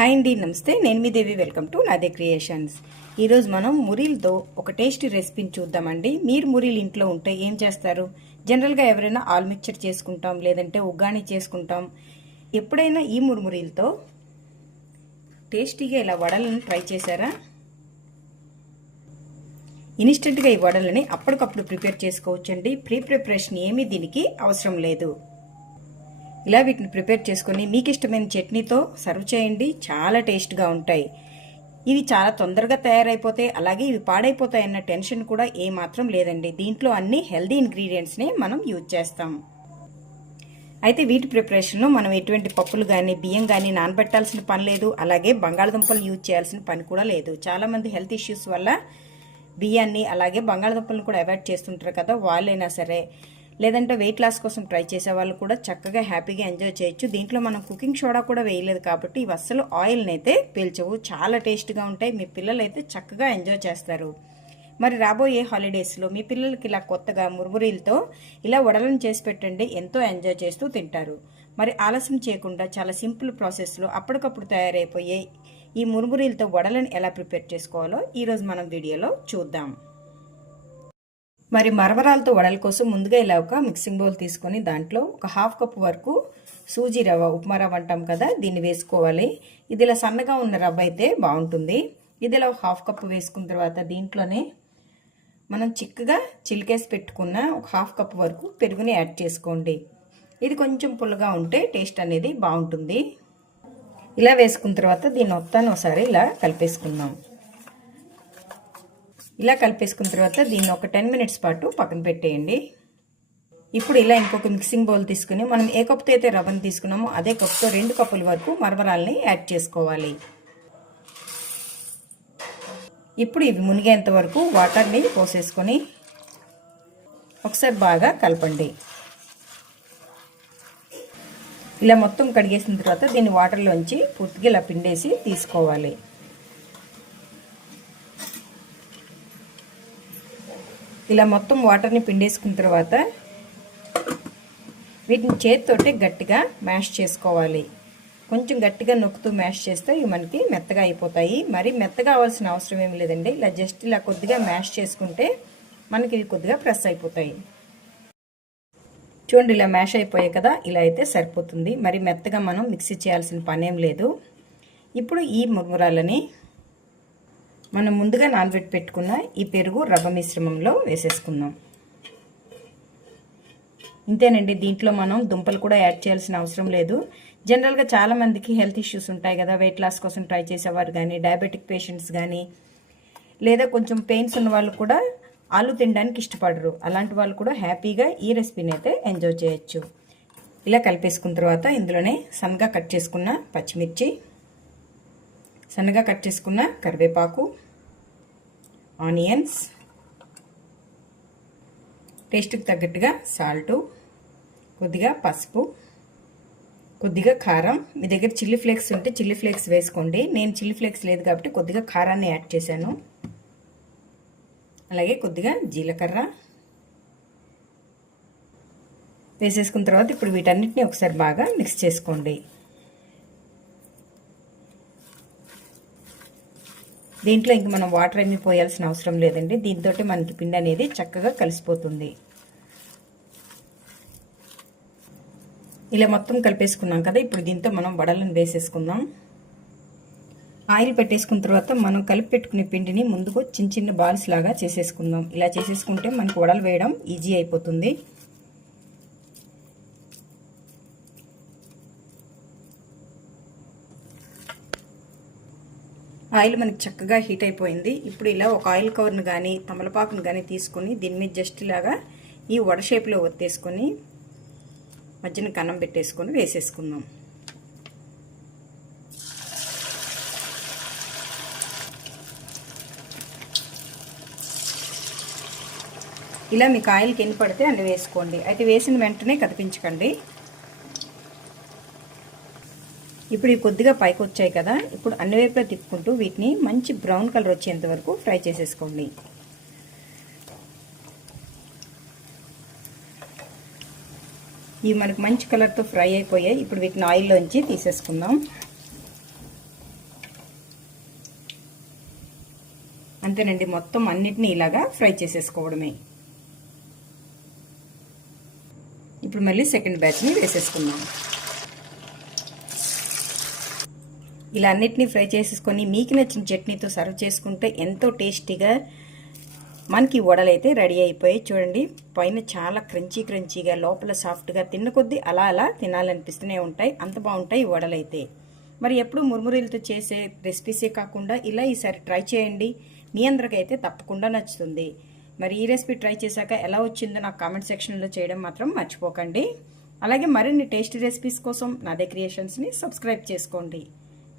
Hi అండి నమస్తే. నేను మీ Devi. Welcome to Nade creations. ఈరోజు మనం మురీలతో ఒక టేస్టీ రెసిపీని చూద్దామండి. మీరు మురీలు ఇంట్లో ఉంటే ఏం చేస్తారు? జనరల్గా ఎవరైనా ఆల్ మిక్చర్ చేసుకుంటాం లేదంటే ఉగ్గాని చేసుకుంటాం. ఎప్పుడైనా ఈ మురుమురీలతో టేస్టీగా ఇలా వడలను ట్రై చేశారా? ఇన్స్టెంట్గా ఈ వడలని అప్పటికప్పుడు ప్రిపేర్ చేసుకోవచ్చండి. ప్రీ ప్రిపరేషన్ ఏమీ దీనికి అవసరం లేదు. ఇలా వీటిని ప్రిపేర్ చేసుకొని మీకు ఇష్టమైన చట్నీతో సర్వ్ చేయండి. చాలా టేస్ట్గా ఉంటాయి. ఇవి చాలా తొందరగా తయారైపోతాయి అలాగే ఇవి పాడైపోతాయి అన్న టెన్షన్ కూడా ఏమాత్రం లేదండి. దీంట్లో అన్ని హెల్దీ ఇంగ్రీడియంట్స్ని మనం యూజ్ చేస్తాం. అయితే వీటి ప్రిపరేషన్లో మనం ఎటువంటి పప్పులు కానీ బియ్యం కానీ నానబెట్టాల్సిన పని లేదు. అలాగే బంగాళదుంపలు యూజ్ చేయాల్సిన పని కూడా లేదు. చాలామంది హెల్త్ ఇష్యూస్ వల్ల బియ్యాన్ని అలాగే బంగాళదుంపలను కూడా అవాయిడ్ చేస్తుంటారు కదా వాళ్ళైనా సరే. లేదంటే వెయిట్ లాస్ కోసం ట్రై చేసే వాళ్ళు కూడా చక్కగా హ్యాపీగా ఎంజాయ్ చేయొచ్చు. దీంట్లో మనం కుకింగ్ సోడా కూడా వేయలేదు కాబట్టి ఇవి అస్సలు ఆయిల్ని అయితే పీల్చవు. చాలా టేస్ట్గా ఉంటాయి. మీ పిల్లలు అయితే చక్కగా ఎంజాయ్ చేస్తారు. మరి రాబోయే హాలిడేస్లో మీ పిల్లలకి ఇలా కొత్తగా మురుమురీలతో ఇలా వడలను చేసి పెట్టండి. ఎంతో ఎంజాయ్ చేస్తూ తింటారు. మరి ఆలస్యం చేయకుండా చాలా సింపుల్ ప్రాసెస్లో అప్పటికప్పుడు తయారైపోయే ఈ మురుమురీలతో వడలను ఎలా ప్రిపేర్ చేసుకోవాలో ఈరోజు మనం వీడియోలో చూద్దాం. మరి మరమరాలతో వడల కోసం ముందుగా ఇలా ఒక మిక్సింగ్ బౌల్ తీసుకొని దాంట్లో ఒక హాఫ్ కప్ వరకు సూజీ రవ్వ ఉప్మా రవ్వ అంటాం కదా దీన్ని వేసుకోవాలి. ఇది ఇలా సన్నగా ఉన్న రవ్వ అయితే బాగుంటుంది. ఇది ఇలా హాఫ్ కప్ వేసుకున్న తర్వాత దీంట్లోనే మనం చిక్కగా చిలికేసి పెట్టుకున్న ఒక హాఫ్ కప్ వరకు పెరుగుని యాడ్ చేసుకోండి. ఇది కొంచెం పుల్లగా ఉంటే టేస్ట్ అనేది బాగుంటుంది. ఇలా వేసుకున్న తర్వాత దీన్ని మొత్తాన్ని ఒకసారి ఇలా కలిపేసుకుందాం. ఇలా కలిపేసుకున్న తర్వాత దీన్ని ఒక టెన్ మినిట్స్ పాటు పక్కన పెట్టేయండి. ఇప్పుడు ఇలా ఇంకొక మిక్సింగ్ బౌల్ తీసుకుని మనం ఏ కప్తో అయితే రవ్వను తీసుకున్నామో అదే కప్తో రెండు కప్పుల వరకు మరమరాలని యాడ్ చేసుకోవాలి. ఇప్పుడు ఇవి మునిగేంత వరకు వాటర్ని పోసేసుకొని ఒకసారి బాగా కలపండి. ఇలా మొత్తం కడిగేసిన తర్వాత దీన్ని వాటర్లోంచి పూర్తిగా ఇలా పిండేసి తీసుకోవాలి. ఇలా మొత్తం వాటర్ని పిండేసుకున్న తర్వాత వీటిని చేతితోటే గట్టిగా మ్యాష్ చేసుకోవాలి. కొంచెం గట్టిగా నొక్కుతూ మ్యాష్ చేస్తే ఇవి మనకి మెత్తగా అయిపోతాయి. మరి మెత్తగా అవ్వాల్సిన అవసరం ఏమి లేదండి. ఇలా జస్ట్ ఇలా కొద్దిగా మ్యాష్ చేసుకుంటే మనకి ఇవి కొద్దిగా ప్రెస్ అయిపోతాయి. చూడండి ఇలా మ్యాష్ అయిపోయాయి కదా. ఇలా అయితే సరిపోతుంది. మరి మెత్తగా మనం మిక్సీ చేయాల్సిన పనేం లేదు. ఇప్పుడు ఈ మురుమురాలని మనం ముందుగా నానబెట్టి పెట్టుకున్న ఈ పెరుగు రవ్వ మిశ్రమంలో వేసేసుకుందాం. ఇంతేనండి దీంట్లో మనం దుంపలు కూడా యాడ్ చేయాల్సిన అవసరం లేదు. జనరల్గా చాలామందికి హెల్త్ ఇష్యూస్ ఉంటాయి కదా వెయిట్ లాస్ కోసం ట్రై చేసేవారు కానీ డయాబెటిక్ పేషెంట్స్ కానీ లేదా కొంచెం పెయిన్స్ ఉన్న వాళ్ళు కూడా ఆలు తినడానికి ఇష్టపడరు. అలాంటి వాళ్ళు కూడా హ్యాపీగా ఈ రెసిపీని అయితే ఎంజాయ్ చేయొచ్చు. ఇలా కలిపేసుకున్న తర్వాత ఇందులోనే సన్నగా కట్ చేసుకున్న పచ్చిమిర్చి సన్నగా కట్ చేసుకున్న కరివేపాకు ఆనియన్స్ టేస్ట్కి తగ్గట్టుగా సాల్టు కొద్దిగా పసుపు కొద్దిగా కారం. మీ దగ్గర చిల్లీ ఫ్లేక్స్ ఉంటే చిల్లీ ఫ్లేక్స్ వేసుకోండి. నేను చిల్లీ ఫ్లేక్స్ లేదు కాబట్టి కొద్దిగా కారాన్ని యాడ్ చేశాను. అలాగే కొద్దిగా జీలకర్ర వేసేసుకున్న తర్వాత ఇప్పుడు వీటన్నిటిని ఒకసారి బాగా మిక్స్ చేసుకోండి. దీంట్లో ఇంక మనం వాటర్ ఏమీ పోయాల్సిన అవసరం లేదండి. దీంతో మనకి పిండి అనేది చక్కగా కలిసిపోతుంది. ఇలా మొత్తం కలిపేసుకున్నాం కదా ఇప్పుడు దీంతో మనం వడలను వేసేసుకుందాం. ఆయిల్ పెట్టేసుకున్న తర్వాత మనం కలిపి పెట్టుకునే పిండిని ముందుకు చిన్న చిన్న బాల్స్ లాగా చేసేసుకుందాం. ఇలా చేసేసుకుంటే మనకు వడలు వేయడం ఈజీ అయిపోతుంది. ఆయిల్ మనకి చక్కగా హీట్ అయిపోయింది. ఇప్పుడు ఇలా ఒక ఆయిల్ కవర్ను కానీ తమలపాకును కానీ తీసుకొని దీని మీద జస్ట్ ఇలాగా ఈ వడ షేప్లో ఒత్తేసుకొని మధ్యన కన్నం పెట్టేసుకొని వేసేసుకుందాం. ఇలా మీకు ఆయిల్కి ఎన్ని పడితే అన్ని వేసుకోండి. అయితే వేసిన వెంటనే కదిపించకండి. ఇప్పుడు ఇవి కొద్దిగా పైకి వచ్చాయి కదా ఇప్పుడు అన్ని వైపులా తిప్పుకుంటూ వీటిని మంచి బ్రౌన్ కలర్ వచ్చేంత వరకు ఫ్రై చేసేసుకోండి. ఇవి మనకు మంచి కలర్తో ఫ్రై అయిపోయాయి. ఇప్పుడు వీటిని ఆయిల్లోంచి తీసేసుకుందాం. అంతేనండి మొత్తం అన్నిటినీ ఇలాగా ఫ్రై చేసేసుకోవడమే. ఇప్పుడు మళ్ళీ సెకండ్ బ్యాచ్ని వేసేసుకుందాం. ఇలా అన్నిటినీ ఫ్రై చేసేసుకొని మీకు నచ్చిన చట్నీతో సర్వ్ చేసుకుంటే ఎంతో టేస్టీగా మనకి వడలైతే రెడీ అయిపోయి చూడండి పైన చాలా క్రంచీ క్రంచీగా లోపల సాఫ్ట్గా తిన్న కొద్దీ అలా అలా తినాలనిపిస్తూనే ఉంటాయి. అంత బాగుంటాయి ఈ వడలైతే. మరి ఎప్పుడు మురుమురీలతో చేసే రెసిపీసే కాకుండా ఇలా ఈసారి ట్రై చేయండి. మీ అందరికైతే తప్పకుండా నచ్చుతుంది. మరి ఈ రెసిపీ ట్రై చేశాక ఎలా వచ్చిందో నాకు కామెంట్ సెక్షన్లో చేయడం మాత్రం మర్చిపోకండి. అలాగే మరిన్ని టేస్టీ రెసిపీస్ కోసం నాదే క్రియేషన్స్ని సబ్స్క్రైబ్ చేసుకోండి.